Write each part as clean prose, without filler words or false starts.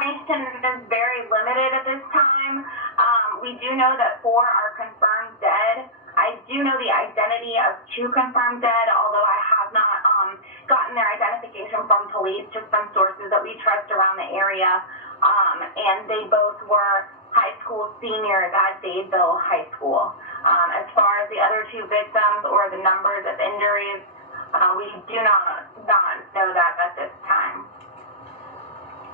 information is very limited at this time. We do know that 4 are confirmed dead. I do know the identity of 2 confirmed dead, although I have not gotten their identification from police, just from sources that we trust around the area. And they both were high school seniors at Dadeville High School. As far as the other 2 victims or the numbers of injuries, we do not know that at this time.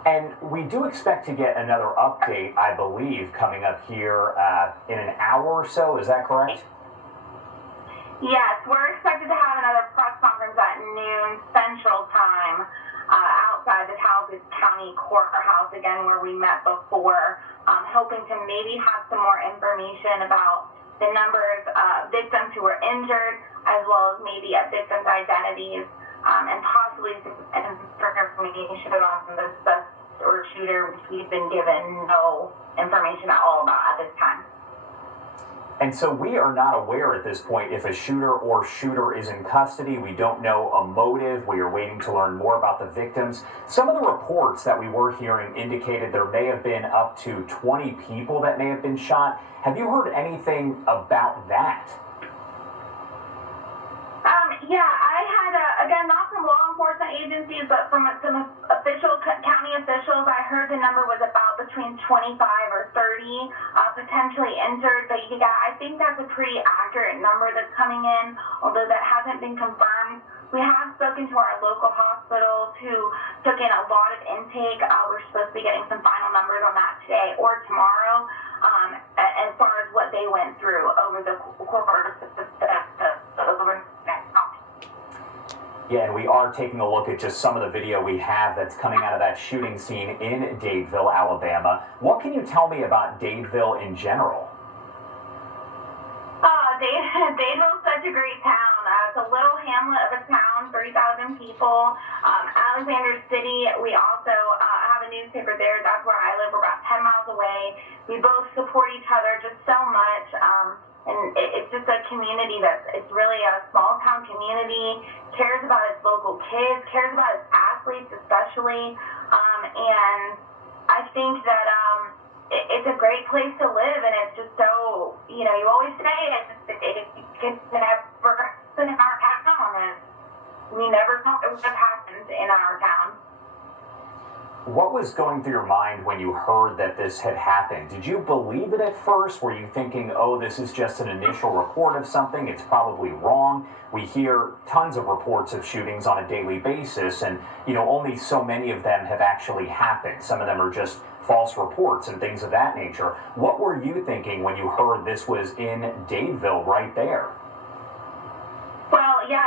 And we do expect to get another update, I believe, coming up here in an hour or so. Is that correct? Yes, we're expected to have another press conference at noon Central Time outside the Talbot County Courthouse, again, where we met before, hoping to maybe have some more information about the numbers of victims who were injured, as well as maybe victims' identities, and possibly some information on the suspect or shooter, which we've been given no information at all about at this time. And so we are not aware at this point if a shooter or shooter is in custody. We don't know a motive. We are waiting to learn more about the victims. Some of the reports that we were hearing indicated there may have been up to 20 people that may have been shot. Have you heard anything about that? Yeah, I had, again, not from law enforcement agencies, but from some official county officials, I heard the number was about between 25 or 30 potentially injured. But yeah, I think that's a pretty accurate number that's coming in, although that hasn't been confirmed. We have spoken to our local hospitals who took in a lot of intake. We're supposed to be getting some final numbers on that today or tomorrow, as far as what they went through over the course of the next month. Yeah, and we are taking a look at just some of the video we have that's coming out of that shooting scene in Dadeville, Alabama. What can you tell me about Dadeville in general? Dadeville's such a great town. It's a little hamlet of a town, 3,000 people. Alexander City, we also have a newspaper there. That's where I live. We're about 10 miles away. We both support each other just so much. And it's just a community it's really a small town community, cares about its local kids, cares about its athletes especially. And I think that it's a great place to live, and it's just so, you always say it can never happen in our town, and we never thought it would have happened in our town. What was going through your mind when you heard that this had happened? Did you believe it at first? Were you thinking, oh, this is just an initial report of something, it's probably wrong? We hear tons of reports of shootings on a daily basis, and only so many of them have actually happened. Some of them are just false reports and things of that nature. What were you thinking when you heard this was in Dadeville right there? Well, yeah,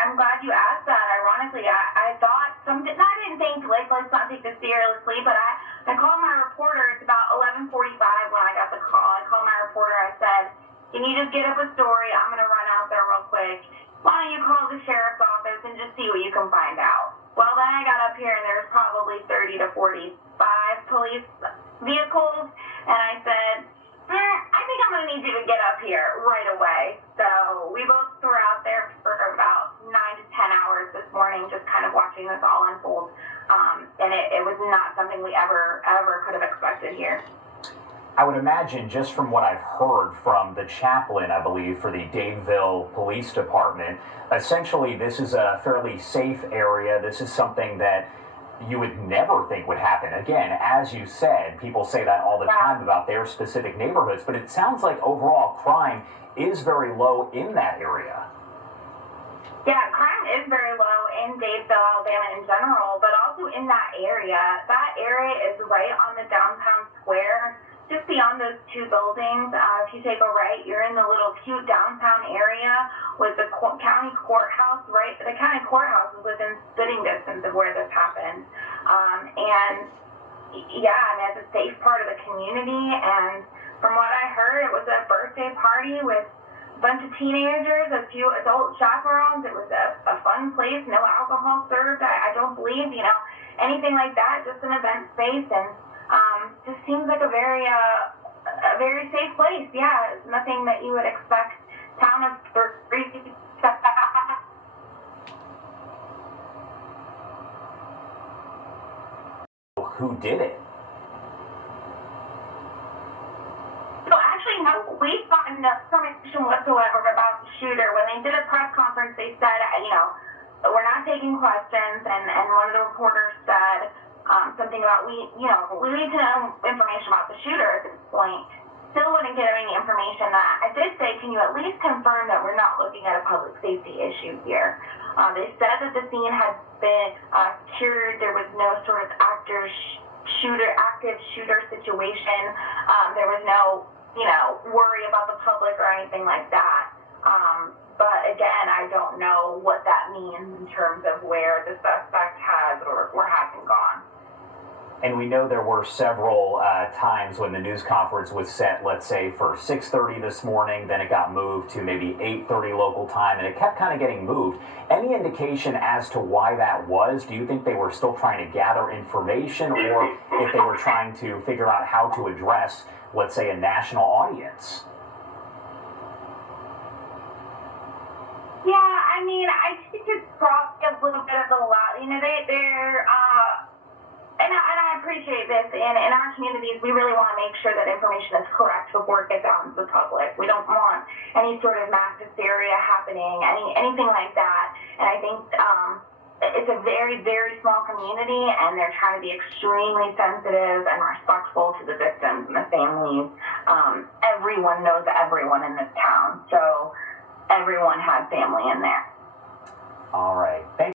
I'm glad you asked that. Ironically, I thought something. I didn't think let's not take this seriously, but I called my reporter. It's about 11:45 when I got the call. I called my reporter. I said, "Can you just get up a story? I'm gonna run out there real quick. Why don't you call the sheriff's office and just see what you can find out?" Well, then I got up here and there was probably 30 to 45 police vehicles, and I said, I think I'm going to need you to get up here right away. So we both were out there for about 9 to 10 hours this morning, just kind of watching this all unfold. And it was not something we ever could have expected here. I would imagine, just from what I've heard from the chaplain, I believe, for the Dadeville Police Department, essentially this is a fairly safe area. This is something that you would never think would happen. Again, as you said, people say that all the time about their specific neighborhoods, but it sounds like overall crime is very low in that area. Yeah, crime is very low in Dadeville, Alabama in general, but also in that area. That area is right on the downtown square, just beyond those 2 buildings. If you take a right, you're in the little cute downtown area with the county courthouse. Right, the county courthouse is within spitting distance of where this happened. And yeah, I mean, it's a safe part of the community. And from what I heard, it was a birthday party with a bunch of teenagers, a few adult chaperones. It was a fun place, no alcohol served. I don't believe, anything like that. Just an event space, and just seems like a very safe place. Yeah, it's nothing that you would expect town of 3 who did it? So actually, no, we've gotten no information whatsoever about the shooter. When they did a press conference, they said, we're not taking questions, and one of the reporters said something about we need to know information about the shooter at this point. Still wouldn't get any information. I did say, can you at least confirm that we're not looking at a public safety issue here? They said that the scene had been secured. There was no sort of active shooter situation. There was no, worry about the public or anything like that. But again, I don't know what that means in terms of where the suspect has or hasn't gone. And we know there were several times when the news conference was set, let's say, for 6:30 this morning, then it got moved to maybe 8:30 local time, and it kept kind of getting moved. Any indication as to why that was? Do you think they were still trying to gather information, or if they were trying to figure out how to address, let's say, a national audience? Yeah, I think it's probably a little bit of the lot. And I appreciate this. In our communities, we really want to make sure that information is correct before it gets out into the public. We don't want any sort of mass hysteria happening, anything like that. And I think it's a very, very small community, and they're trying to be extremely sensitive and respectful to the victims and the families. Everyone knows everyone in this town, so everyone had family in there. All right. Thank